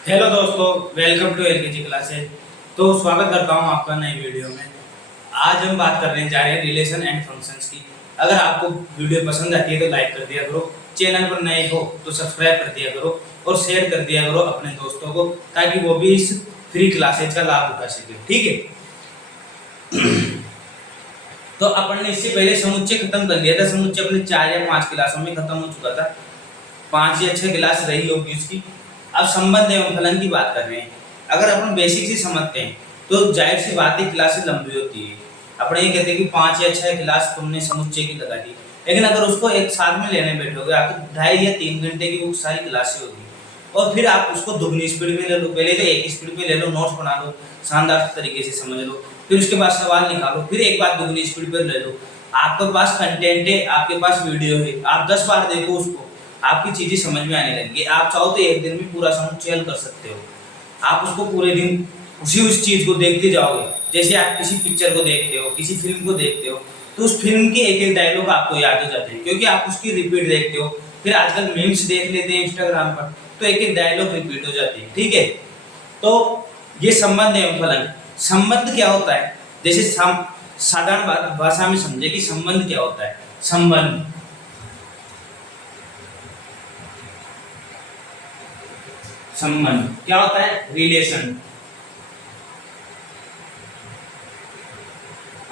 Hello दोस्तों, welcome to LKG classes. तो स्वागत करता हूं आपका नई वीडियो में। आज हम बात करने जा रहे हैं रिलेशन एंड फंक्शंस की। अगर आपको वीडियो पसंद आती है तो लाइक कर दिया करो, चैनल पर नए हो तो सब्सक्राइब कर दिया करो और शेयर कर दिया करो अपने दोस्तों को, ताकि वो भी इस फ्री क्लासेज का लाभ उठा सके। ठीक है। तो अपन ने इससे पहले समुच्चय खत्म कर दिया था। समुच्चय अपने 4 या 5 क्लासों में खत्म हो चुका था। 5 या 6 क्लास रही होगी उसकी। अब संबंध एवं फलन की बात कर रहे हैं। अगर अपन बेसिक से समझते हैं तो जाहिर सी बात है क्लासेस लंबी होती है। अपने ये कहते हैं कि 5 या 6 क्लास तुमने समुच्चय की लगा दी, लेकिन अगर उसको एक साथ में लेने बैठोगे आप तो 2.5 या 3 घंटे की वो सारी क्लासें होगी। और फिर आप उसको दुगनी स्पीड में ले लो, पहले तो एक स्पीड में ले लो, नोट्स बना लो, शानदार तरीके से समझ लो, फिर उसके बाद सवाल निकालो, फिर एक बार दुगनी स्पीड पर ले लो। आपके पास कंटेंट है, आपके पास वीडियो है, आप 10 बार देखो उसको, आपकी चीजें समझ में आने लगेंगी। आप चाहो तो एक दिन में पूरा समुच्चय हल कर सकते हो। आप उसको पूरे दिन उस चीज को देखते जाओगे। जैसे आप किसी पिक्चर को देखते हो, किसी फिल्म को देखते हो, तो उस फिल्म के एक एक डायलॉग आपको याद हो जाते हैं, क्योंकि आप उसकी रिपीट देखते हो। फिर आजकल मीम्स देख लेते हैं इंस्टाग्राम पर, तो एक एक डायलॉग रिपीट हो जाते हैं। ठीक है। तो ये संबंध एवं फलन। संबंध क्या होता है? जैसे साधारण भाषा में समझे कि संबंध क्या होता है। संबंध संबंध क्या होता है? रिलेशन।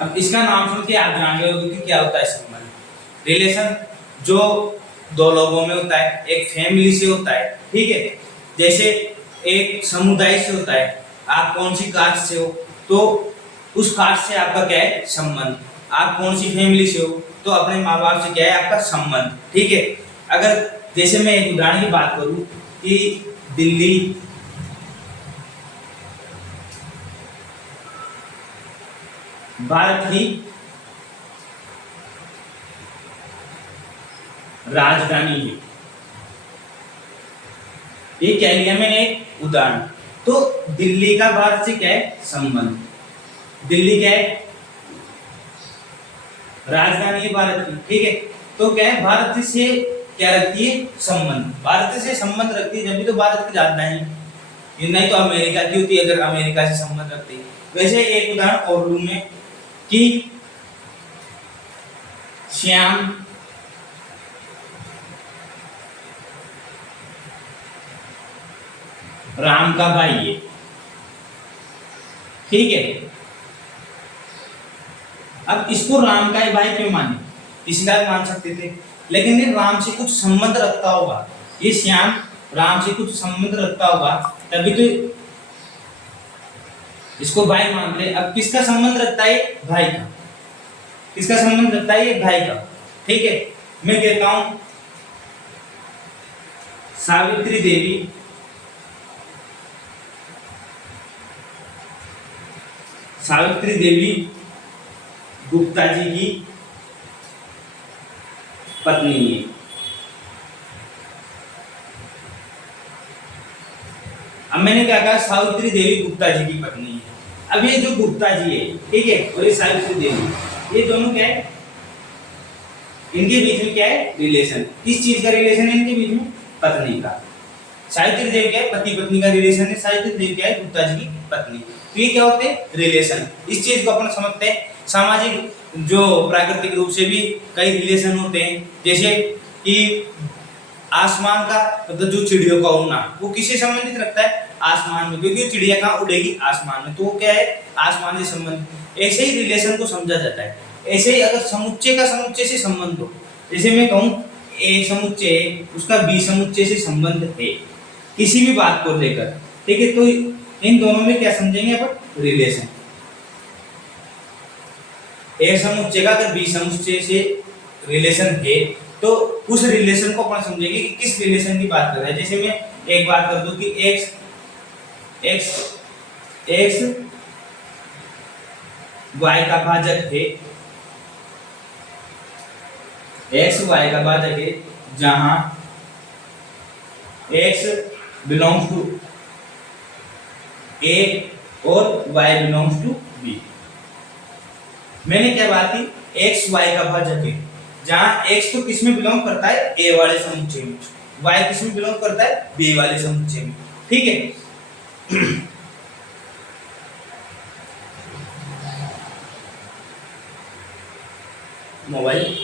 अब इसका नाम सुन के आप जान होगे कि क्या होता है संबंध। रिलेशन जो दो लोगों में होता है, एक फैमिली से होता है। ठीक है। जैसे एक समुदाय से होता है। आप कौन सी कास्ट से हो तो उस कास्ट से आपका क्या है? संबंध। आप कौन सी फैमिली से हो तो अपने माँ बाप से क्या है? आपका संबंध। ठीक है। अगर जैसे मैं एक उदाहरण की बात करूं कि दिल्ली भारत की राजधानी है, ये कह लिया मैंने एक उदाहरण। तो दिल्ली का भारत से क्या है? संबंध। दिल्ली क्या है? राजधानी है भारत की। ठीक है। तो क्या है? भारत से क्या रखती है? संबंध। भारत से संबंध रखती है, जब भी तो भारत की राजधानी है। नहीं तो अमेरिका की होती अगर अमेरिका से संबंध रखती है। वैसे एक उदाहरण और लूं मैं कि श्याम राम का भाई है। ठीक है। अब इसको राम का ही भाई क्यों माने? किसी का मान सकते थे, लेकिन ये राम से कुछ संबंध रखता होगा। ये श्याम राम से कुछ संबंध रखता होगा, तभी तो इसको भाई मानते हैं। अब किसका संबंध रखता है? भाई का। किसका संबंध रखता है? ये भाई का। ठीक है। मैं कहता हूं सावित्री देवी गुप्ता जी की पत्नी है। अब मैंने क्या कहा? सावित्री देवी गुप्ता जी की पत्नी है। अब ये जो गुप्ता जी है, ठीक है, और ये सावित्री देवी, ये दोनों क्या है? इनके बीच में क्या है? रिलेशन। किस चीज का रिलेशन है इनके बीच में? पत्नी का। सावित्री देवी क्या है? पति पत्नी का रिलेशन है। सावित्री देवी क्या है? गुप्ता जी की पत्नी। तो ये क्या होते हैं? रिलेशन। इस चीज को अपन समझते हैं। सामाजिक जो प्राकृतिक रूप से भी कई रिलेशन होते हैं, जैसे कि आसमान का मतलब जो चिड़ियों का उड़ना, वो किससे संबंधित रखता है? आसमान में, क्योंकि चिड़िया कहाँ उड़ेगी? आसमान में, तो वो क्या है? आसमान से संबंध। ऐसे ही रिलेशन को समझा जाता है। ऐसे ही अगर समुच्चय का समुच्चय से संबंध हो, जैसे मैं कहूँ ए समुच्चय है, उसका बी समुच्चय से संबंध है किसी भी बात को लेकर। ठीक है। तो इन दोनों में क्या समझेंगे अपन? रिलेशन। ए समुच्चय का अगर बी समुच्चय से रिलेशन है तो उस रिलेशन को अपन समझेंगे कि किस रिलेशन की बात कर रहे हैं। जैसे मैं एक बात कर दूं कि x y का भाजक है, x y का भाजक है, जहां x बिलोंग्स टू a और y बिलोंग्स टू b। मैंने क्या बात की? x y का भाजक है, जहां x तो किस में बिलोंग करता है? a वाले समुच्चय में, y किस में बिलोंग करता है? b वाले समुच्चय में। ठीक है। मोबाइल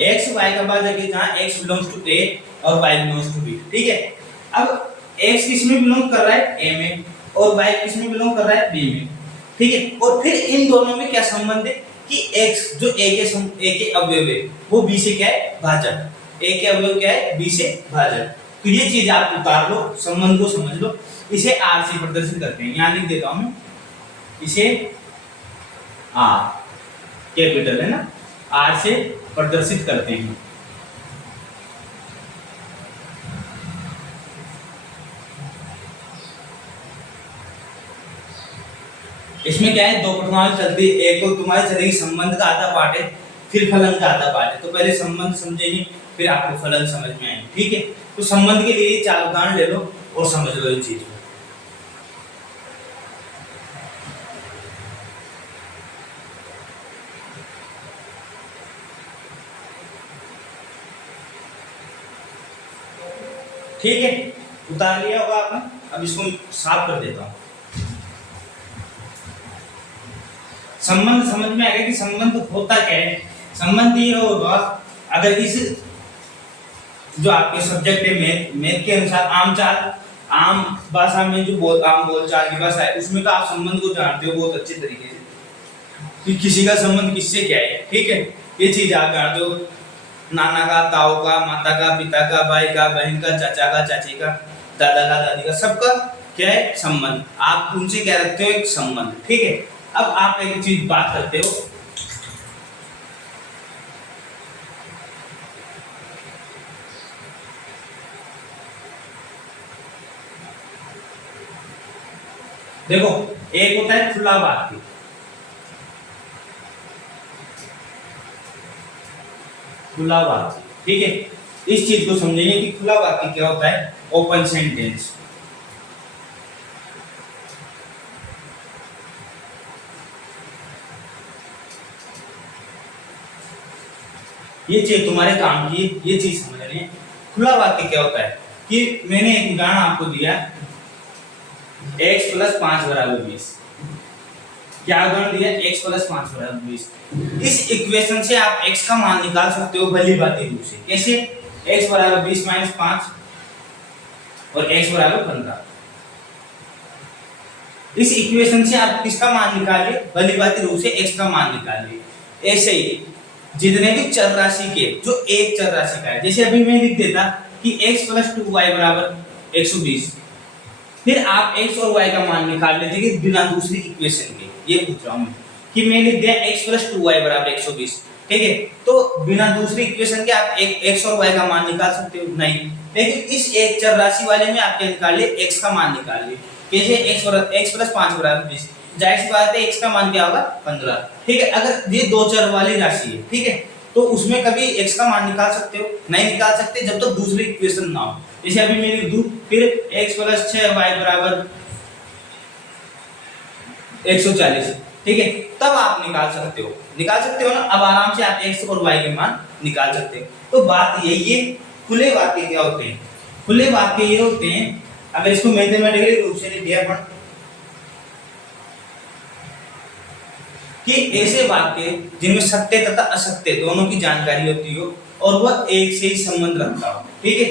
एक्स वाई का बात है जहाँ एक्स बिलोंग्स टू ए और वाई बिलोंग्स टू बी, ठीक है। अब एक्स किस में बिलोंग कर रहा है, ए में, और वाई किस में बिलोंग कर रहा है, बी में, ठीक है। और फिर इन दोनों में क्या संबंध है कि एक्स जो ए के अवयव है वो बी से क्या है, भाजक, ए के अवयव क्या है, बी से भाजक। तो ये चीज आप उतार लो, संबंध को समझ लो। इसे आर से प्रदर्शित करते हैं, यहां लिख देता हूं मैं, इसे आर कैपिटल है ना, आर से प्रदर्शित करते हैं। इसमें क्या है, दो प्रणाली चलती है। एक तो तुम्हारी चलेगी संबंध का आधा पार्ट है, फिर फलन का आधा पार्ट है। तो पहले संबंध समझेंगे, फिर आपको फलन समझ में आएंगे, ठीक है। तो संबंध के लिए चार उदाहरण ले लो और समझ लो इन चीज को। ठीक है, उतार लिया होगा आपने। अब इसको साफ कर देता हूं। संबंध समझ में आ गया कि संबंध होता क्या है। संबंध ये होगा, अगर इस जो आपके सब्जेक्ट है मैथ के अनुसार आम भाषा में जो आम बोलचाल की भाषा है उसमें तो आप संबंध को जानते हो बहुत अच्छे तरीके से कि किसी का संबंध किससे क्या है, ठीक है। ये चीज आप जानते हो, नाना का, ताऊ का, माता का, पिता का, भाई का, बहन का, चाचा का, चाची का, दादा का, दादी का, सबका क्या है, संबंध। आप उनसे क्या रखते हो, एक संबंध, ठीक है। अब आप एक चीज बात करते हो, देखो एक होता है खुला वाक्य, खुला वाक्य, ठीक है। इस चीज को समझेंगे कि खुला वाक्य क्या होता है, ओपन सेंटेंस। ये चीज तुम्हारे काम की, ये चीज समझ रहे हैं। खुला वाक्य क्या होता है कि मैंने एक उदाहरण आपको दिया, x + 5 = 20। क्या उदाहरण दिया, x + 5 = 20। इस इक्वेशन से आप x का मान निकाल सकते हो भली भांति रूप से। कैसे, x = 20 - 5 और x = 15। इस इक्वेशन से आप किसका मान निकालिए, भली भांति रूप से x का मान निकालिए। ऐसे ही जितने भी चर राशि के, जो एक चर राशि का है, जैसे अभी मैं लिख देता कि x + 2y = 120, फिर आप x और y का मान निकाल लेते कि बिना दूसरी इक्वेशन के। ये पूछ रहा हूं मैं कि मैं लिख दिया x + 2y = 120, ठीक है। तो बिना दूसरी इक्वेशन के आप एक x और y का मान निकाल सकते हो, नहीं। लेकिन इस एक चर राशि वाले में आप क्या निकाल लिए, x का मान निकाल लिए। कैसे, x + 5 = 20। जाहिर सी बात है x का मान क्या होगा, 15, ठीक है। अगर ये दो चर वाली राशि है, ठीक है, तो उसमें कभी x का मान निकाल सकते हो, नहीं निकाल सकते जब तक दूसरी इक्वेशन ना हो। जैसे अभी मैं लिख दूं, फिर x + 6y = 140, ठीक है, तब आप निकाल सकते हो ना। अब आराम से आप x और y के मान निकाल सकते हो। तो बात यही है, खुले वाक्य क्या होते हैं, खुले वाक्य ये होते हैं, अगर इसको मैथमेटिकली रूप से लिखिए अपन कि ऐसे वाक्य जिनमें सत्य तथा असत्य दोनों की जानकारी होती हो और वह एक से ही संबंध रखता हो, ठीक है।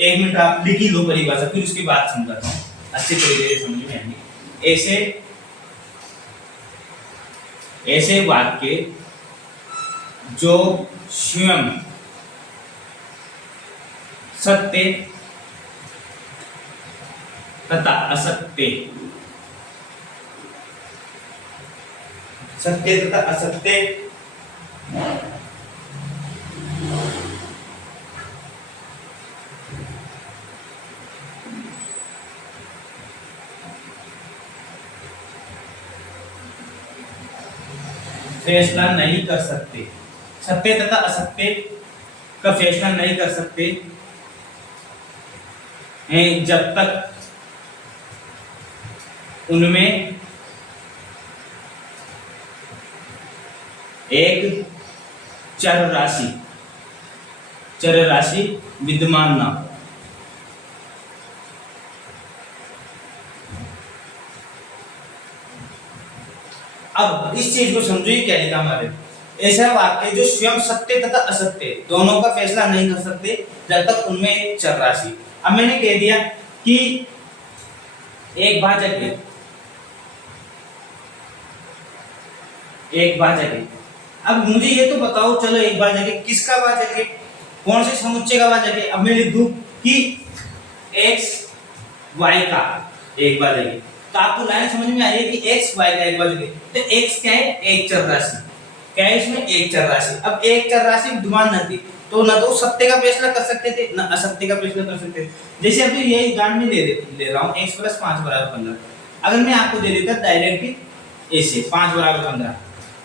एक मिनट आप लिख ही लो परिभाषा, फिर उसकी बात समझाता हूं, अच्छे तरीके से समझ में आएंगे। ऐसे वाक्य जो स्वयं सत्य तथा असत्य, सत्य तथा असत्य फैसला नहीं कर सकते, सत्य तथा असत्य का फैसला नहीं कर सकते हैं जब तक उनमें एक चर राशि विद्यमान ना हो। अब इस चीज को समझो, ये क्या लिखा हमारे, ऐसा वाक्य जो स्वयं सत्य तथा असत्य दोनों का फैसला नहीं कर सकते जब तक उनमें एक चर राशि। अब मैंने कह दिया कि एक भाजक है, एक भाजक है। अब मुझे ये तो बताओ, चलो एक भाजक है, किसका भाजक है, कौन से समुच्चय का भाजक है। अब मैं लिख दूं कि x y का एक भाजक है, तो आपको लाइन समझ में आ रही है कि x y का एक भाजक है। तो x क्या है, एक चर राशि, क्या है इसमें, एक चर राशि। अब एक चर राशि विद्यमान न थी तो न तो सत्य का फैसला कर सकते थे न असत्य का फैसला कर सकते थे। जैसे अभी यही उदाहरण में ले रहा हूँ, x + 5 = 15। अगर मैं आपको दे देता डायरेक्ट ऐसे 5 = 15,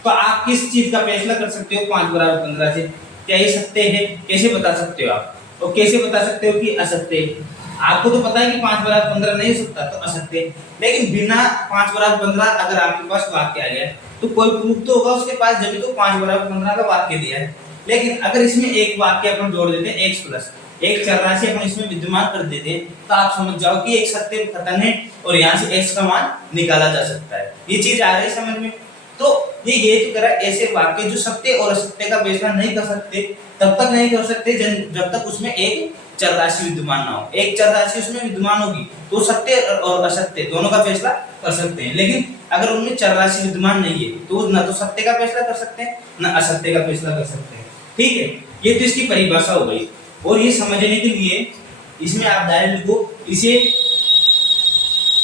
तो आप किस चीज का फैसला कर सकते हो 5 = 15 से, क्या ये सत्य है, कैसे बता सकते हो आप, और कैसे बता सकते हो कि असत्य है। आपको तो पता है कि 5 = 15 नहीं हो सकता, तो असत्य है। लेकिन बिना 5 = 15 अगर आपके पास वाक्य आ गया तो कोई प्रूफ तो होगा उसके पास, जब तो 5 = 15 का वाक्य दिया है। लेकिन अगर इसमें एक वाक्य अपन जोड़ देते हैं x प्लस एक चर राशि अपन इसमें विद्यमान कर देते हैं, तो आप समझ जाओ कि एक सत्य कथन है और यहाँ से x का मान निकाला जा सकता है। ये चीज आ रही है समझ में। तो ये तो करा, ऐसे वाक्य जो सत्य और असत्य का फैसला नहीं कर सकते, तब तक नहीं कर सकते जब तक उसमें एक चर राशि विद्यमान ना हो। एक चर राशि उसमें विद्यमान होगी तो सत्य और असत्य दोनों का फैसला कर सकते हैं। लेकिन अगर उनमें चर राशि विद्यमान नहीं है तो न तो सत्य का फैसला कर सकते हैं न असत्य का फैसला कर सकते हैं। ठीक है, ये तो इसकी परिभाषा हो गई। और ये समझने के लिए इसमें आप डायरेक्ट लिखो, इसे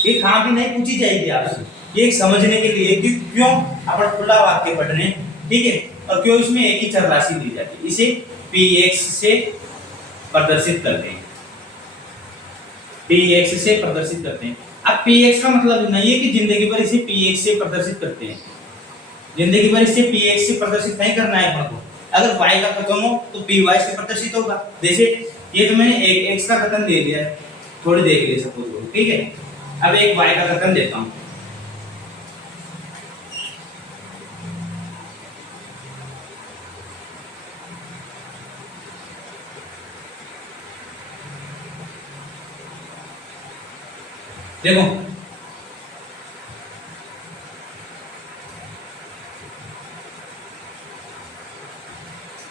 ये कहां भी नहीं पूछी जाएगी आपसे, ये समझने के लिए कि क्यों अपन खुला वाक्य पढ़ रहे हैं, ठीक है, और क्यों इसमें एक ही चर राशि दी जाती है। इसे px से प्रदर्शित करते हैं, px से प्रदर्शित करते हैं। अब px का मतलब नहीं है कि जिंदगी भर इसे px से प्रदर्शित करते हैं, जिंदगी भर इसे px से प्रदर्शित नहीं करना है अपन को। अगर y का कथन हो तो py से प्रदर्शित होगा। जैसे ये तो मैंने एक x का कथन दे दिया, थोड़ी देर के लिए सपोज करो, ठीक है। अब एक y का कथन देता हूं, देखो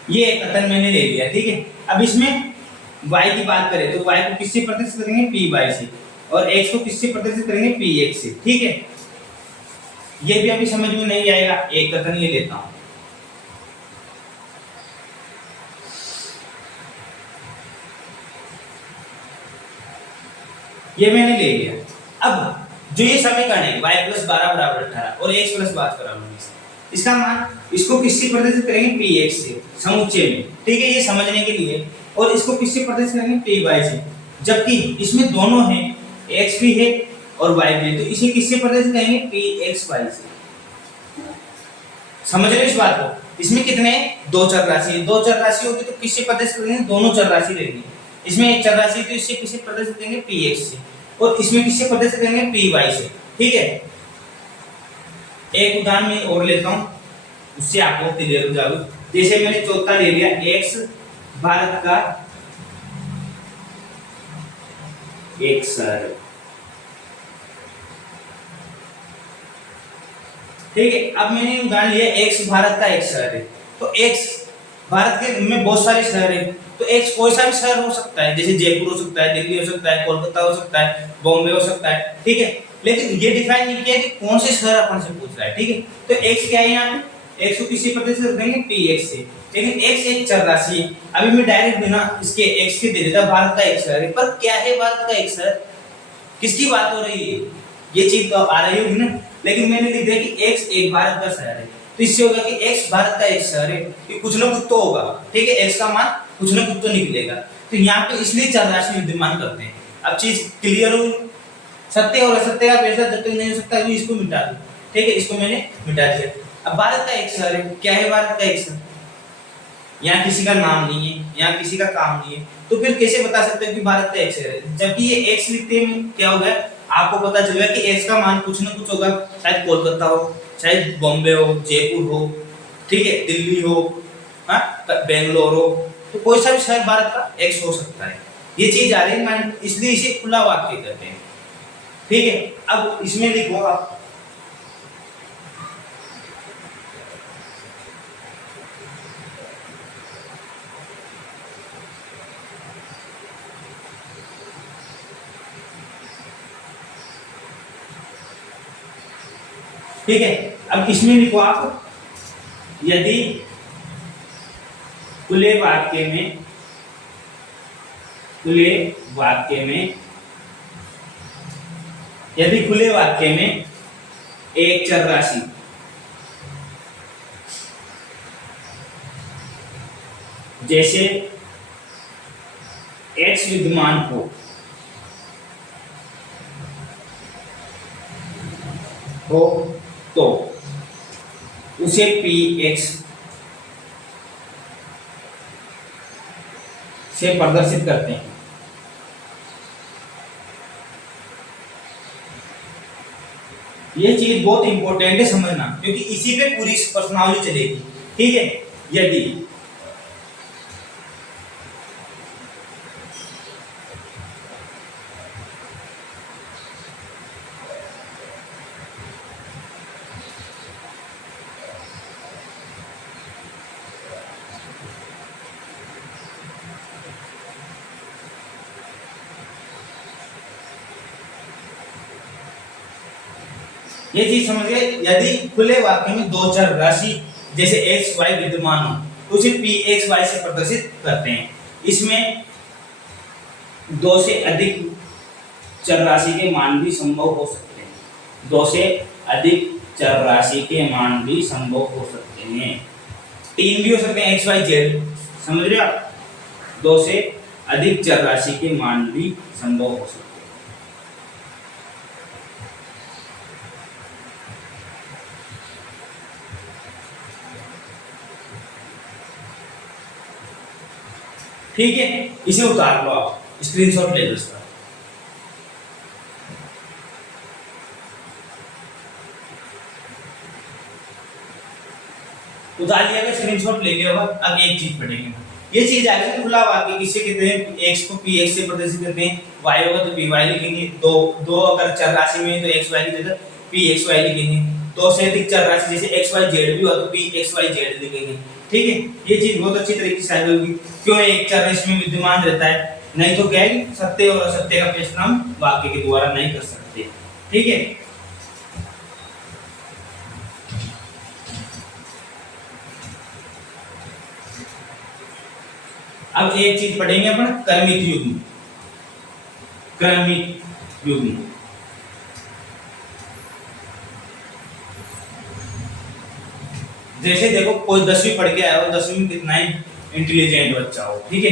ये एक कथन मैंने ले लिया, ठीक है। अब इसमें y की बात करें तो y को किससे प्रदर्शित करेंगे, py से, और x को किससे प्रदर्शित करेंगे, px से, ठीक है। ये भी अभी समझ में नहीं आएगा, एक कथन ये लेता हूं, ये मैंने ले लिया। अब जो ये समीकरण है y + 12 = 18 और x + 5 = 19, इसका मान इसको किससे प्रदर्शित करेंगे, px से समुच्चय में, ठीक है, ये समझने के लिए। और इसको किससे प्रदर्शित करेंगे, py से, जबकि इसमें दोनों हैं, x भी है और y भी है, तो इसे किससे प्रदर्शित करेंगे, pxy से। समझ रहे हो इस बात को। इसमें कितने, दो चर राशि है, दो चर राशि होगी तो किससे प्रदर्शित करेंगे, दोनों चर राशि रहेंगी। इसमें एक चर राशि तो इससे किससे प्रदर्शित करेंगे, px से, और इसमें किससे प्रदर्शित करेंगे, py से, ठीक है। एक उदाहरण मैं और लेता हूं, उससे आपको क्लियर हो जाएगा। जैसे मैंने चौथा ले लिया, x भारत का एक शहर, ठीक है। अब मैंने उदाहरण लिया x भारत का एक शहर है, तो x भारत के में बहुत सारे शहर है, तो x कोई सा भी शहर हो सकता है, जैसे जयपुर हो सकता है, दिल्ली हो सकता है, कोलकाता हो सकता है, बॉम्बे हो सकता है, ठीक है। लेकिन ये डिफाइन नहीं किया कि कौन से शहर अपन से पूछ रहा है, ठीक है। तो x क्या है, यहाँ पे x को किसी प्रदर्शित करेंगे, px से, लेकिन x एक चर राशि है। अभी मैं डायरेक्ट बिना इसके x के दे देता भारत का एक शहर है, पर क्या है भारत का एक शहर, किसकी बात हो रही है, ये चीज तो आ रही होगी ना। लेकिन मैंने लिख दिया कि x एक भारत का शहर है, तो इससे होगा कि x भारत का एक शहर है, कि कुछ ना कुछ तो होगा, ठीक है, x का मान कुछ ना कुछ तो निकलेगा। तो यहाँ पे इसलिए चर राशि विद्यमान करते हैं। अब चीज क्लियर हो, सत्य और असत्य का फैसला जब तक नहीं हो सकता अभी इसको मिटा दो, ठीक है, इसको मैंने मिटा दिया। अब भारत का एक शहर है, क्या है भारत का एक शहर, यहाँ किसी का नाम नहीं है, यहाँ किसी का काम नहीं है, तो फिर कैसे बता सकते हो कि भारत का एक शहर है। जबकि ये x लिखते में क्या होगा, आपको पता चल गया कि x का मान कुछ ना कुछ होगा, शायद कोलकाता हो, शायद बॉम्बे हो, जयपुर हो, ठीक है, दिल्ली हो, हाँ, बेंगलोर हो, तो कोई सा भी शहर भारत का x हो सकता है। ये चीज आ रही है, इसलिए इसे खुला वाक्य कहते हैं, ठीक है। अब इसमें लिखो आप ठीक है, अब इसमें लिखो आप, यदि खुले वाक्य में, खुले वाक्य में, यदि खुले वाक्य में एक चर राशि जैसे x विद्यमान हो तो उसे px से प्रदर्शित करते हैं। ये चीज बहुत इंपॉर्टेंट है समझना, क्योंकि इसी पे पूरी प्रश्नावली चलेगी। ठीक है, यदि ये चीज समझ गए, यदि खुले वाक्य में दो चर राशि जैसे x y विद्यमान हो तो उसे p x y से प्रदर्शित करते हैं। इसमें दो से अधिक चर राशि के मान भी संभव हो सकते हैं। दो से अधिक चर राशि के मान भी संभव हो सकते हैं। तीन भी हो सकते हैं, x y z, समझ रहे हो आप? दो से अधिक चर राशि के मान भी संभव हो सकते हैं। ठीक है, इसे उतार लो, आप स्क्रीनशॉट ले लो इसका। उतार लिया का स्क्रीनशॉट ले लिया होगा। अब एक चीज पढ़ेंगे, ये चीज आ गई खुला वाक्य किससे कहते हैं, x को px से प्रदर्शित करते हैं, y होगा तो py लिखेंगे। दो अगर चर राशि में तो xy की जगह pxy लिखेंगे। दो से अधिक चर राशि जैसे xy z भी हो तो pxyz लिखेंगे। ठीक है, ये चीज बहुत अच्छी तरीके से आई होगी। क्यों एक चर इसमें विद्यमान रहता है, नहीं तो क्या है, सत्य और असत्य का प्रश्न हम वाक्य के द्वारा नहीं कर सकते। ठीक है, अब एक चीज पढ़ेंगे अपन, क्रमिक युग्म। क्रमिक युग्म जैसे देखो, कोई 10वीं पढ़ के आया हो, 10वीं में कितना ही इंटेलिजेंट बच्चा हो, ठीक है,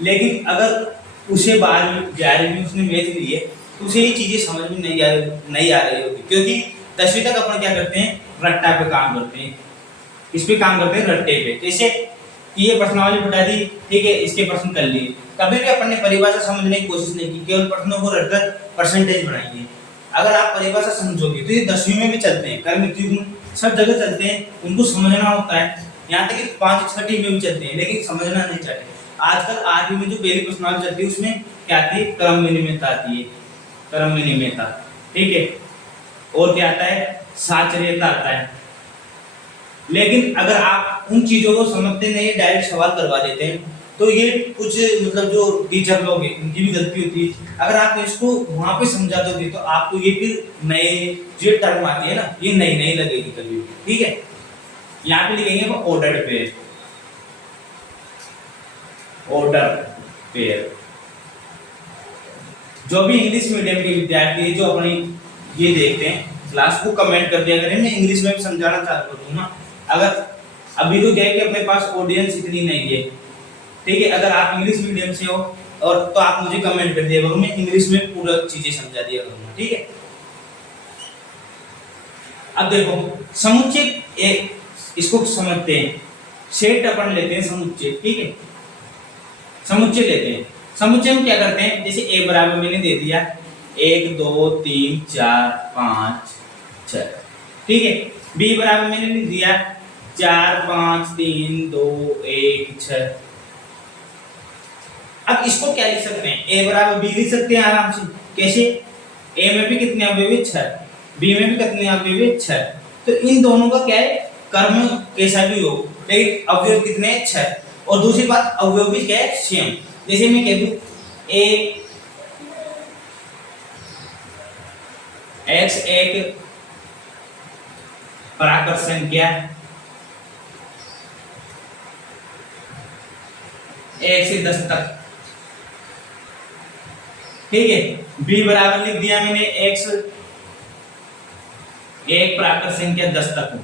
लेकिन अगर उसे 11वीं में उसने मैथ ली है तो उसे ये चीजें समझ में नहीं आ रही होगी, क्योंकि 10वीं तक अपन क्या करते हैं, रट्टा पे काम करते हैं। इस पे काम करते हैं, रट्टे पे। जैसे ये प्रश्नावली बता दी, ठीक है, इसके प्रश्न कर लिए, कभी भी अपन ने परिभाषा समझने की कोशिश नहीं की, केवल प्रश्नों को रटकर परसेंटेज बनाई है। अगर आप परिभाषा समझोगे तो ये 10वीं में भी चलते हैं, क्रमिक युग्म सब जगह चलते हैं, उनको समझना होता है। यहाँ तक कि 5 छठी में भी चलते हैं, लेकिन समझना नहीं चाहते। आजकल 8वीं में जो पहली प्रश्नावली चलती है उसमें क्या आती है, क्रम विनिमयता आती है, क्रम विनिमयता। ठीक है, और क्या आता है, साचर्यता आता है। लेकिन अगर आप उन चीजों को समझते नहीं, डायरेक्ट सवाल करवा देते हैं, तो ये कुछ मतलब जो टीचर लोग हैं उनकी भी गलती होती है। अगर आप इसको वहां पे समझा दोगे तो आपको ये फिर नए जो टर्म आती है ना, ये नई नई लगेगी कभी। ठीक है, यहाँ पे लिखेंगे वो ऑर्डर पेयर, ऑर्डर पेयर। जो भी इंग्लिश मीडियम के विद्यार्थी है जो अपनी ये देखते हैं क्लास को, कमेंट कर दिया करें, मैं इंग्लिश में भी समझाना चालू कर दूंगा। अगर अभी तो क्या है कि अपने पास ऑडियंस इतनी नहीं है, ठीक है, अगर आप इंग्लिश मीडियम से हो और तो आप मुझे कमेंट कर दिया करो, मैं इंग्लिश में पूरा चीजें समझा दिया करूंगा। ठीक है, अब देखो समुच्चय इसको समझते हैं, सेट अपन लेते हैं समुच्चय। ठीक है, समुच्चय लेते हैं, समुच्चय में क्या करते हैं, जैसे a बराबर मैंने दे दिया 1 2 3 4 5 6, ठीक है, b बराबर मैंने दिया 4 5 3 2 1 6। अब इसको क्या लिख सकते हैं, a बराबर b लिख सकते हैं आराम से। कैसे, a में भी कितने अवयव है 6, b में भी कितने अवयव है 6, तो इन दोनों का क्या है, कर्म कैसा भी हो लेकिन अवयव कितने हैं 6। और दूसरी बात, अवयव भी क्या है सेम। जैसे मैं कह दूं a x एक प्राकृत संख्या 1 से 10 तक, ठीक है। बी बराबर लिख दिया मैंने x, एक प्राकृत संख्या 10 तक हो,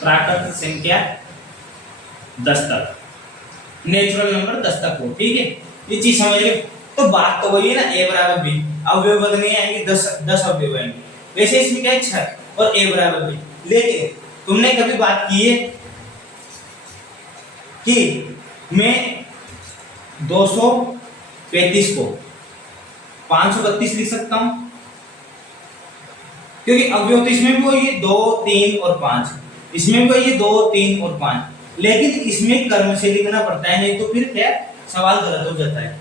प्राकृत संख्या 10 तक, नेचुरल नंबर 10 तक हो, ठीक है। ये चीज समझ लो। तो बात तो वही है ना, a बराबर b, अवयव बदलने आएंगे 10 अवयव आएंगे, वैसे इसमें क्या है 6 और a बराबर b। लेकिन तुमने कभी बात की है कि मैं 235 को 532 लिख सकता हूं, क्योंकि अवयव तो इसमें भी वही है 2, 3 और 5, इसमें भी वही है 2, 3 और 5, लेकिन इसमें क्रम से लिखना पड़ता है, नहीं तो फिर क्या सवाल गलत हो जाता है।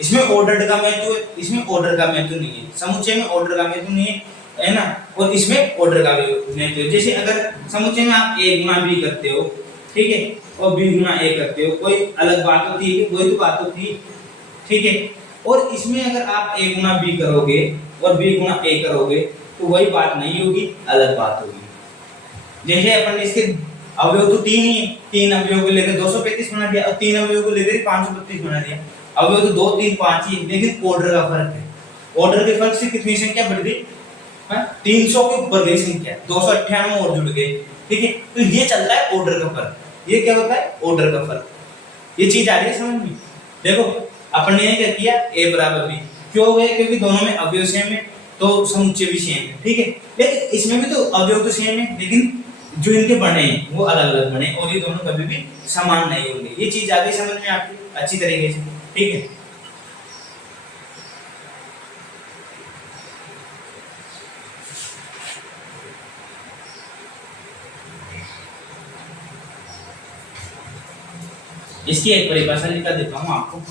इसमें ऑर्डर का महत्व है, इसमें ऑर्डर का महत्व नहीं है, समुच्चय में ऑर्डर का महत्व नहीं है ना, और इसमें ऑर्डर का महत्व है। जैसे अगर समुच्चय में आप a गुना b करते हो, ठीक है, और b गुना a करते हो, कोई अलग बात होती है, कोई तो बात होती है, ठीक है। और इसमें अगर आप a गुना b करोगे और b गुना a करोगे तो वही बात नहीं होगी, अलग बात होगी। जैसे अपन ने इसके अवयव तो 3 ही है, 3 अवयव को लेकर 235 बना दिया और 3 अवयव को लेकर 532 बना दिया। अवयव तो 2, 3, 5 ही, लेकिन ऑर्डर का फर्क है। ऑर्डर के फर्क से कितनी संख्या बढ़ गई? 300 के ऊपर गई संख्या, 298 और जुड़ गए, ठीक है। तो ये चलता है ऑर्डर का फर्क। ये क्या होता है? ऑर्डर का फर्क। ये चीज आ रही है समझ में? देखो अपन ने क्या किया, a बराबर b, क्यों हो गया? क्योंकि दोनों में अवयव सेम है तो समुच्चय भी सेम है, ठीक है। लेकिन इसमें भी तो अवयव तो सेम है, लेकिन जो इनके बने हैं वो अलग अलग बने, और ये दोनों कभी भी समान नहीं होंगे। ये चीज आ गई समझ में आपकी अच्छी तरीके से, ठीक है। इसकी एक परिभाषा लिखा देता हूं आपको।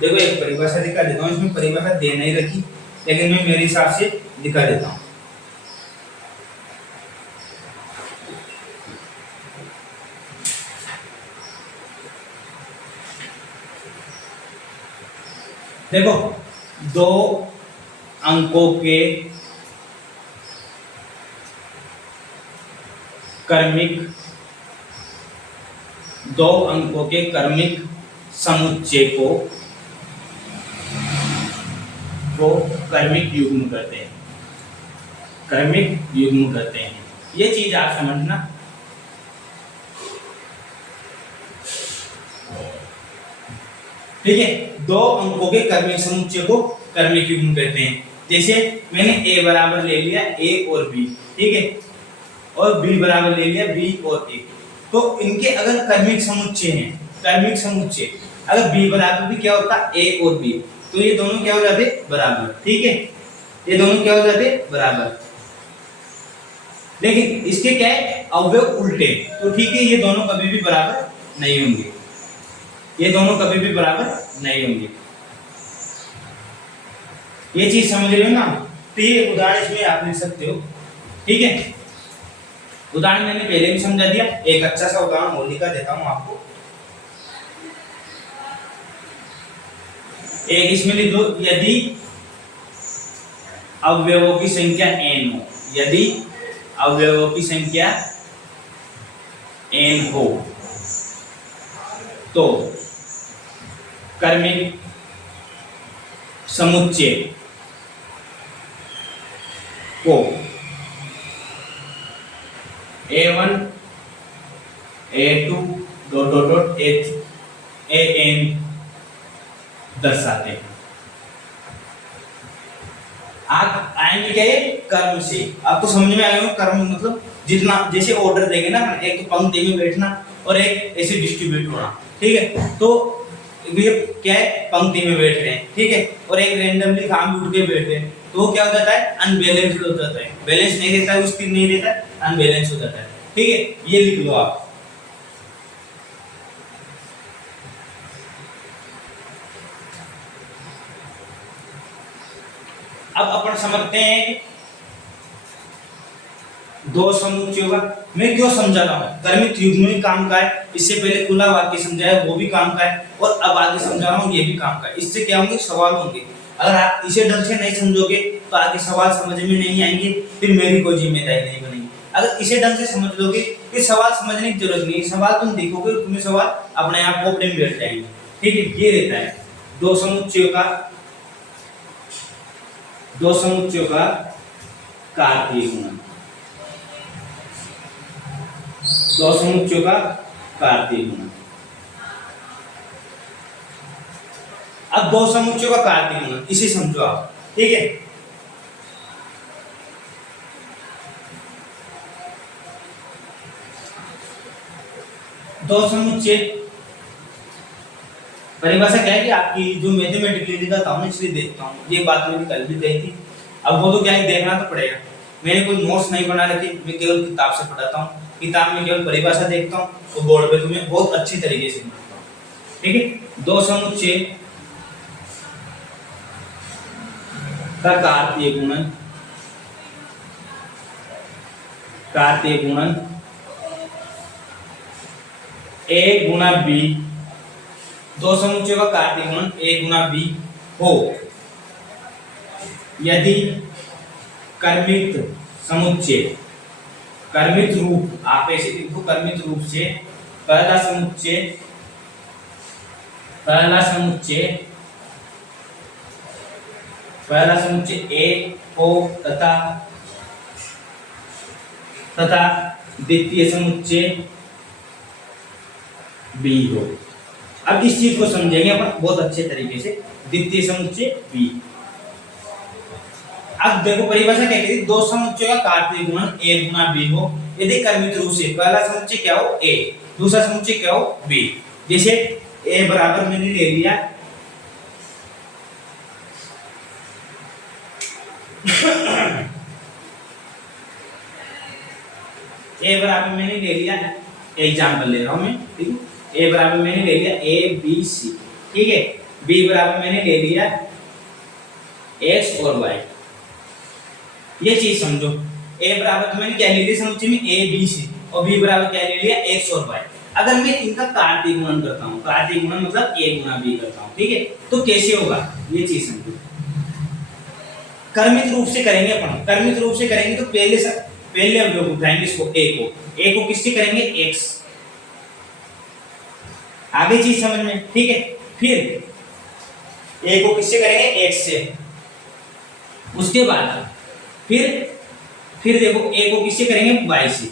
देखो एक परिभाषा दिखा देता हूं, इसमें परिभाषा दे नहीं रखी, लेकिन मैं मेरे हिसाब से दिखा देता हूं। देखो 2 अंकों के क्रमिक, 2 अंकों के क्रमिक समुच्चय को क्रमिक युग्म कहते हैं, क्रमिक युग्म कहते हैं। ये चीज आप समझना। ठीक है, 2 अंकों के क्रमिक समुच्चय को क्रमिक युग्म कहते हैं। जैसे मैंने a बराबर ले लिया a और b, ठीक है, और b बराबर ले लिया b और a, तो इनके अगर क्रमिक समुच्चय हैं, क्रमिक समुच्चय अगर b बराबर भी क्या होता a और b, तो ये दोनों क्या हो जाते बराबर, ठीक है, ये दोनों क्या हो जाते बराबर। लेकिन इसके क्या है अवयव उल्टे, तो ठीक है, ये दोनों कभी भी बराबर नहीं होंगे, ये दोनों कभी भी बराबर नहीं होंगे। ये चीज समझ रहे हो ना? तो ये उदाहरण इसमें आप लिख सकते हो, ठीक है। उदाहरण मैंने पहले भी समझा दिया, एक अच्छा सा उदाहरण और लिखा देता हूं आपको। एक इसमें लिख दो, यदि अवयवों की संख्या n हो, यदि अवयवों की संख्या n हो तो क्रमिक समुच्चय को a1 a2 dot dot dot an दर्शाते हैं। आप आएंगे क्या ये कर्म से, आपको समझ में आएगा कर्म मतलब जितना, जैसे ऑर्डर देंगे ना, एक तो पंक्ति में बैठना और एक ऐसे डिस्ट्रीब्यूट होना, ठीक है। तो ये क्या है पंक्ति में बैठ रहे हैं, ठीक है, और एक रैंडमली काम उठ के बैठ रहे हैं, तो वो क्या हो जाता है अनबैलेंस्ड हो जाता है, बैलेंस नहीं रहता है, स्थिर नहीं रहता है, अनबैलेंस हो जाता है, ठीक है। ये लिख लो आप। अब अपन समझते हैं दो समुच्चयों का, मैं क्यों समझा रहा हूँ, कर्मित युग्मी काम का है, इससे पहले खुला वाक्य समझाया वो भी काम का है, और अब आगे समझा रहा हूँ ये भी काम का है। इससे क्या होंगे, सवाल होंगे। अगर आप इसे ढंग से नहीं समझोगे तो आगे सवाल समझ में नहीं आएंगे, फिर मेरी कोई जिम्मेदारी नहीं बनेगी। अगर इसे ढंग से समझ लोगे फिर सवाल समझने की जरूरत नहीं है, सवाल तुम देखोगे और तुम्हें सवाल अपने आप खोपड़ी में बैठ जाएंगे। ठीक है, ये रहता है दो समुच्चयों का कार्तीय गुणन। दो समुच्चयों का कार्तीय गुणन। अब दो समुच्चयों का कार्तीय गुणन इसे समझो आप। ठीक है, दो समुच्चय परिभाषा क्या है कि आपकी जो मैथमेटिकली लिखा था इसलिए देखता हूँ, ये बात मैंने कल भी कही थी। अब वो तो क्या है, देखना तो पड़ेगा। मैंने कोई नोट्स नहीं बना रखे, मैं केवल किताब से पढ़ाता हूँ, किताब में केवल परिभाषा देखता हूँ तो बोर्ड पे तुम्हें बहुत अच्छी तरीके से लिखता हूँ। ठीक है, दो समुच्चय का कार्तीय गुणन a गुना b, दो समुच्चयों का कार्तीय गुणन a गुना b हो यदि कर्मित समुच्चय, कर्मित रूप, आप ऐसे लिखो कर्मित रूप से पहला समुच्चय a हो तथा द्वितीय समुच्चय b हो। अब इस चीज को समझेंगे अपन बहुत अच्छे तरीके से। द्वितीय समुच्चय b, अब देखो परिभाषा क्या कहती है, दो समुच्चयों का कार्तीय गुणन a गुना b हो यदि कर्मित रूप से पहला समुच्चय क्या हो a, दूसरा समुच्चय क्या हो b। जैसे a बराबर मैंने ले लिया a बराबर मैंने ले लिया, एग्जाम्पल ले रहा हूं मैं, ठीक है, a बराबर मैंने ले लिया a b c, ठीक है, b बराबर मैंने ले लिया x और y। ये चीज समझो, a बराबर तो मैंने क्या ले लिया समुच्चय में a b c, और b बराबर क्या ले लिया x और y। अगर मैं इनका कार्तीय गुणन करता हूं, कार्तीय गुणन मतलब a गुना b करता हूं, ठीक है, तो कैसे होगा ये चीज समझो। कर्मित रूप से करेंगे अपन, कर्मित रूप से करेंगे तो पहले अवयव उठाएंगे इसको a को किससे करेंगे x, आगे चीज समझ में, ठीक है। फिर a को किससे करेंगे x से, उसके बाद फिर देखो a को किससे करेंगे y से।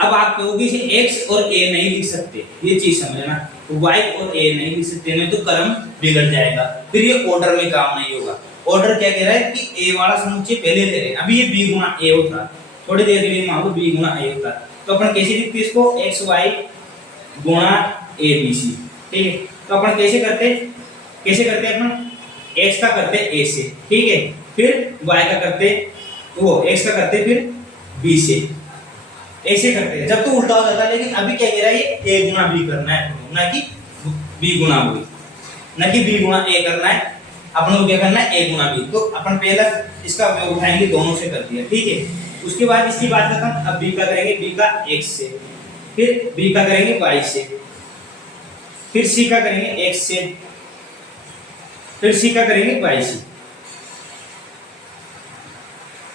अब आप कहोगे इसे x और a नहीं लिख सकते, ये चीज समझना, y और a नहीं लिख सकते, नहीं तो क्रम बिगड़ जाएगा, फिर ये ऑर्डर में काम नहीं होगा। ऑर्डर क्या कह रहा है कि a वाला समुच्चय पहले ले रहे हैं, अभी ये b गुना a होता, थोड़ी देर के लिए मान लो b गुना a होता, तो अपन कैसे लिखते इसको xy गुणा abc, ठीक है। तो अपन कैसे करते अपन x का करते a से, ठीक है, फिर y का करते x का करते फिर b से, ऐसे करते हैं। जब तो उल्टा हो जाता है, लेकिन अभी क्या कह रहा है ये a गुना b करना है, ना कि b गुना b, ना कि b गुना a करना है, अपन को क्या करना है a गुना b। तो अपन पहला इसका उपयोग उठाएंगे, दोनों से कर दिया, ठीक है। उसके बाद इसकी बात करता हूं, अब b का करेंगे b का x से, फिर b का करेंगे y से, फिर c का करेंगे x से, फिर c का करेंगे y से।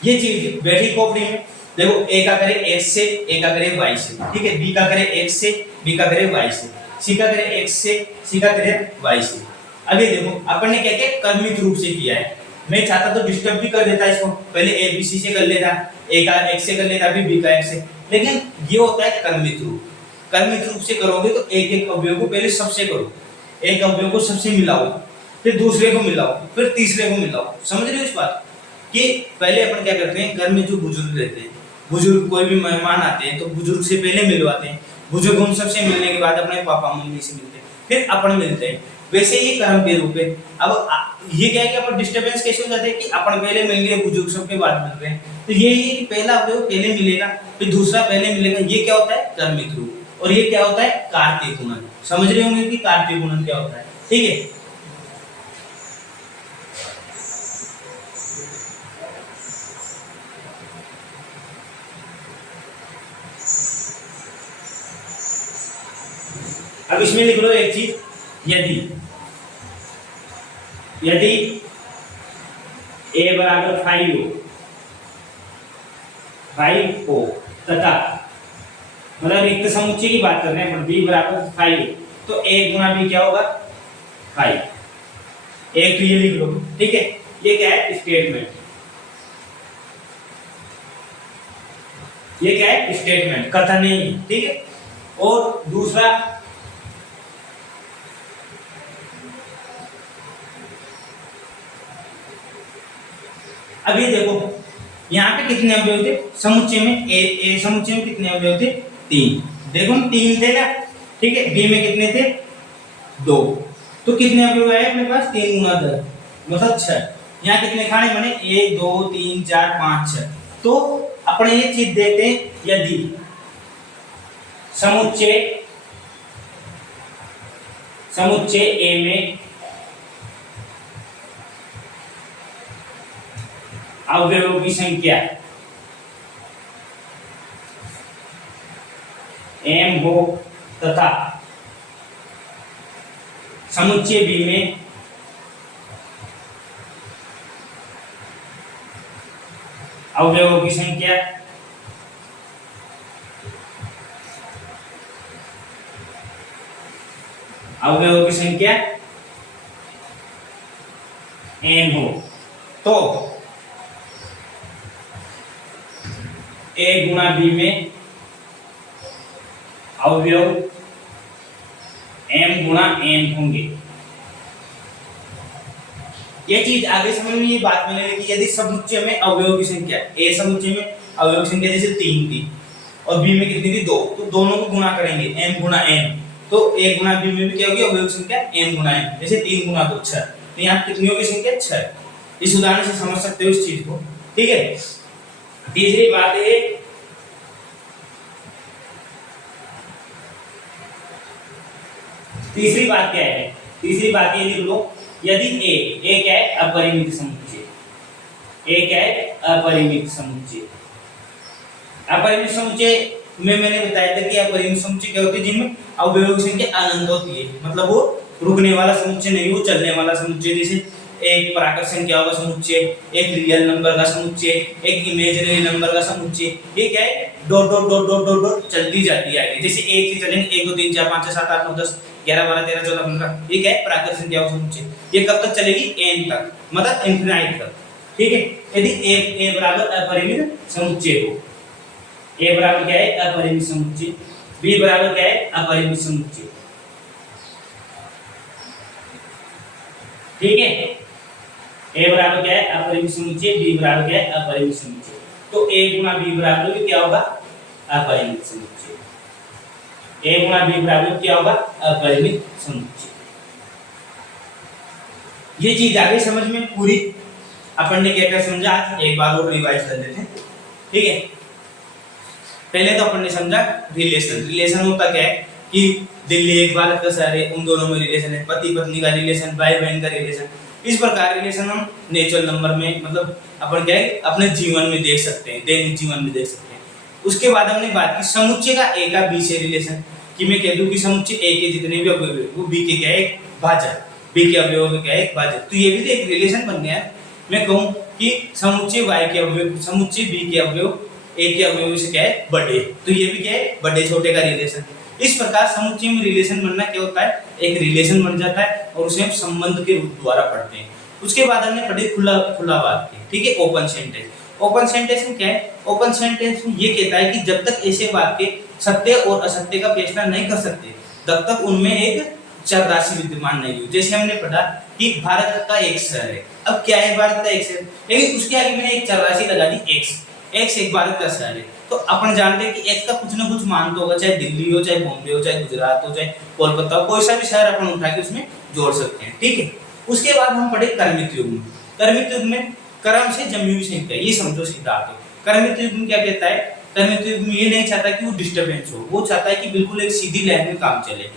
ये चीज बैठी खोपड़ी में, देखो a का करे x से, a का करे y से, ठीक है, b का करे x से, b का करे y से, c का करे x से, c का करे y से। अभी देखो अपन ने क्या किया, कर्मित रूप से किया है। मैं चाहता तो डिस्टर्ब भी कर देता इसको, पहले a b c से कर लेता, a का x से कर लेता, फिर b का x से, लेकिन ये होता है कर्मित रूप। कर्मित रूप से करोगे तो एक एक अवयव को पहले सबसे करो, एक अवयव को सबसे मिलाओ, फिर दूसरे को मिलाओ, फिर तीसरे को मिलाओ। समझ रहे हो इस बात कि पहले अपन क्या करते हैं, घर में जो बुजुर्ग रहते हैं, बुजुर्ग कोई भी मेहमान आते हैं तो बुजुर्ग से पहले मिलवाते हैं, बुजुर्ग उन सबसे मिलने के बाद अपने पापा मम्मी से मिलते हैं, फिर अपन मिलते हैं। वैसे ही कर्म के रूप है। अब ये क्या है कि अपन डिस्टरबेंस कैसे हो जाते हैं कि अपन पहले मिल गए, बुजुर्ग सबके बाद मिल रहे हैं, तो ये कि पहला अवयव पहले मिलेगा, फिर दूसरा पहले मिलेगा, ये क्या होता है कर्मित रूप। और ये क्या होता है कार्तीय गुणन। समझ रहे होंगे कि कार्तीय गुणन क्या होता है, ठीक है। अब इसमें लिख लो एक चीज, यदि यदि a बराबर 5 हो तथा, मतलब रिक्त समुच्चय की बात कर रहे हैं, b बराबर 5 हो तो a गुना b क्या होगा 5। एक तो ये लिख लो, ठीक है। ये क्या है स्टेटमेंट, ये क्या है स्टेटमेंट, कथन नहीं, ठीक है। और दूसरा अभी देखो यहाँ पे कितने अवयव थे समुच्चय में, ए समुच्चय में कितने अवयव थे 3, देखो 3 थे ना, ठीक है। बी में कितने थे 2, तो कितने अवयव आए अपने पास 3 गुना 10 मतलब 6। यहाँ कितने खाने बने 1 2 3 4 5 6। तो अपने ये चीज देखते हैं, यदि समुच्चय ए में अवयवों की संख्या m हो तथा समुच्चय बी में अवयवों की संख्या n हो, तो a गुना b में अवयव m गुना n होंगे। ये चीज आगे समझ में ये बात मिलेगी कि यदि समुच्चय में अवयव की संख्या, a समुच्चय में अवयव की संख्या जैसे 3 थी और b में कितनी थी 2, तो दोनों को गुणा करेंगे m गुना n, तो a गुना b में भी क्या होगी अवयव की संख्या m गुना n, जैसे 3 गुना 2 6, तो यहाँ कितनी होगी संख्या 6। इस उदाहरण से समझ सकते हो इस चीज को, ठीक है। तीसरी बात है, तीसरी बात क्या है, तीसरी बात ये लिख लो, यदि a क्या है अपरिमित समुच्चय, a क्या है अपरिमित समुच्चय। अपरिमित समुच्चय में मैंने बताया था कि अपरिमित समुच्चय क्या होते हैं जिनमें अवयवों की संख्या अनंत होती है, मतलब वो रुकने वाला समुच्चय नहीं, वो चलने वाला समुच्चय। जैसे एक प्राकृत संख्याओं का समुच्चय, एक रियल नंबर का समुच्चय, एक इमेजिनरी नंबर का समुच्चय, ये क्या है dot dot dot dot dot dot चलती जाती है। जैसे एक से चलेंगे 1 2 3 4 5 6 7 8 9 10 11 12 13 14 15, ये क्या है प्राकृत संख्याओं का समुच्चय। ये कब तक चलेगी n तक, मतलब इनफिनाइट तक, ठीक है। यदि a बराबर अपरिमित समुच्चय हो, a बराबर क्या है अपरिमित समुच्चय, b बराबर क्या है अपरिमित समुच्चय, ठीक है। a बराबर क्या है अपरिमित समुच्चय, b बराबर क्या है अपरिमित समुच्चय, तो a गुना b बराबर भी क्या होगा अपरिमित समुच्चय, a गुना b बराबर क्या होगा अपरिमित समुच्चय। ये चीज आगे समझ में पूरी अपन ने क्या क्या समझा, आज एक बार और रिवाइज कर लेते हैं, ठीक है। पहले तो अपन ने समझा रिलेशन, रिलेशन होता क्या है कि दिल्ली एक भारत का शहर है, उन दोनों में रिलेशन है, पति पत्नी का रिलेशन, भाई बहन का रिलेशन। इस प्रकार रिलेशन हम नेचुरल नंबर में, मतलब अपन क्या है अपने जीवन में देख सकते हैं, दैनिक जीवन में देख सकते हैं। उसके बाद हमने बात की समुच्चय का a का b से रिलेशन, कि मैं कह दूं कि समुच्चय a के जितने भी अवयव हैं वो b के क्या है एक भाजक, b के अवयवों का क्या है एक भाजक, तो ये भी तो एक रिलेशन बन गया। मैं कहूं कि समुच्चय y के अवयव, समुच्चय b के अवयव a के अवयव से क्या है बड़े, तो ये भी क्या है बड़े छोटे का रिलेशन। इस प्रकार समुच्चय में रिलेशन बनना क्या होता है, एक रिलेशन बन जाता है और उसे हम संबंध के रूप द्वारा पढ़ते हैं। उसके बाद हमने पढ़ी खुला बात की, ठीक है, ओपन सेंटेंस। ओपन सेंटेंस में क्या है, ओपन सेंटेंस में ये कहता है कि जब तक ऐसे वाक्य सत्य और असत्य का फैसला नहीं कर सकते तब तक उनमें एक चर राशि विद्यमान नहीं हो। जैसे हमने पढ़ा कि भारत का एक शहर है, अब क्या है भारत का एक शहर, लेकिन उसके आगे मैंने एक चर राशि लगा दी x, x एक भारत का शहर है, तो अपन जानते हैं कि x का कुछ ना कुछ मान तो होगा, चाहे दिल्ली हो, चाहे बॉम्बे हो, चाहे गुजरात हो, चाहे कोलकाता हो, कोई सा भी शहर अपन उठा के उसमें जोड़ सकते हैं, ठीक है। उसके बाद हम पढ़े कर्मित युग्म। कर्मित युग्म में कर्म से जमी हुई संख्या, ये समझो सिद्धांत है। कर्मित युग्म क्या कहता है, कर्मित युग्म ये नहीं चाहता कि वो डिस्टरबेंस हो, वो चाहता है कि बिल्कुल एक सीधी लाइन में काम चले।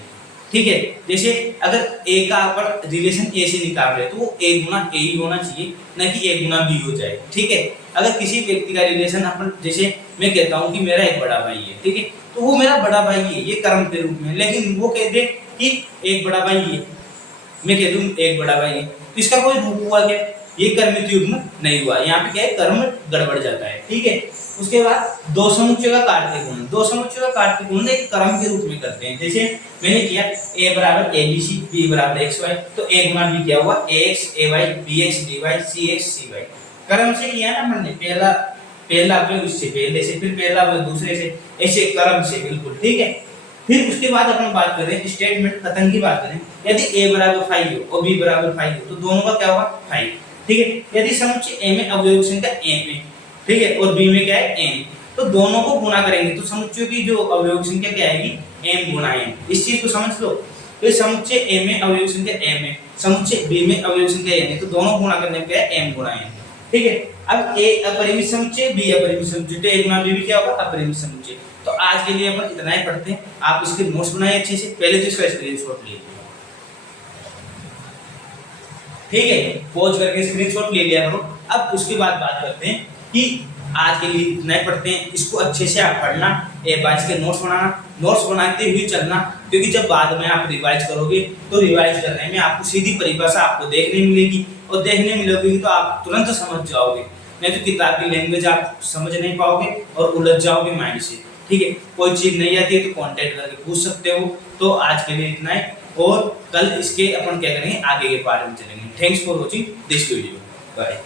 ठीक है। जैसे अगर ए का अपन रिलेशन ए से निकाल रहे हैं तो वो ए गुना ए ही होना चाहिए, न कि ए गुना बी हो जाए, ठीक है। अगर किसी व्यक्ति का रिलेशन अपन, जैसे मैं कहता हूँ कि मेरा एक बड़ा भाई है, ठीक है, तो वो मेरा बड़ा भाई है, ये कर्म के रूप में, लेकिन वो कह दे कि एक बड़ा भाई है, मैं कह दूं एक बड़ा भाई है, तो इसका कोई रूप हुआ क्या? ये कर्मित युग्म नहीं हुआ, यहाँ पे क्या है, कर्म गड़बड़ जाता है, ठीक है। उसके बाद दो समुच्चय का कार्तीय गुणन, दो समुच्चय का कार्तीय गुणन एक कर्म के रूप में करते हैं। जैसे मैंने किया a बराबर abc, b बराबर xy, तो a गुना b क्या हुआ, ax ay bx dy cx cy, कर्म से किया ना हमने, पहला अपने उससे पहले से, फिर पहला अपने दूसरे से, ऐसे कर्म से, बिल्कुल ठीक है। फिर उसके बाद अपन बात करें स्टेटमेंट कथन की बात करें, यदि a बराबर 5 हो और b बराबर 5 हो तो दोनों का क्या होगा 5, ठीक है। यदि समुच्चय a में अवयव संख्या m है, ठीक है, और b में क्या है n, तो दोनों को गुणा करेंगे तो समुच्चय की जो अवयव संख्या क्या आएगी, m गुणा n। इस चीज को समझ लो, तो समुच्चय a में अवयव संख्या m है, समुच्चय b में अवयव संख्या n है, तो दोनों गुणा करने में क्या है m गुणा n, ठीक है। अब a अपरिमित समुच्चय, b अपरिमित समुच्चय, तो a गुणा b भी क्या होगा, अपरिमित समुच्चय। तो आज के लिए अपन इतना ही पढ़ते हैं, आप इसके नोट्स बनाइए अच्छे से, पहले तो इसका स्क्रीनशॉट लीजिए, ठीक है, पॉज करके स्क्रीनशॉट ले लिया करो। अब उसके बाद बात करते हैं कि आज के लिए इतना ही पढ़ते हैं, इसको अच्छे से आप पढ़ना, बाइज के नोट्स बनाना, नोट्स बनाते हुए चलना, क्योंकि जब बाद में आप रिवाइज करोगे तो रिवाइज करने में आपको सीधी परिभाषा आपको देखने मिलेगी, और देखने मिलेगी तो आप तुरंत समझ जाओगे, नहीं तो किताब की लैंग्वेज आप समझ नहीं पाओगे और उलझ जाओगे माइंड से, ठीक है। कोई चीज नहीं आती है तो कांटेक्ट करके पूछ सकते हो। तो आज के लिए इतना ही, और कल इसके अपन क्या करेंगे, आगे के पार्ट में चलेंगे। Thanks for watching this video, bye.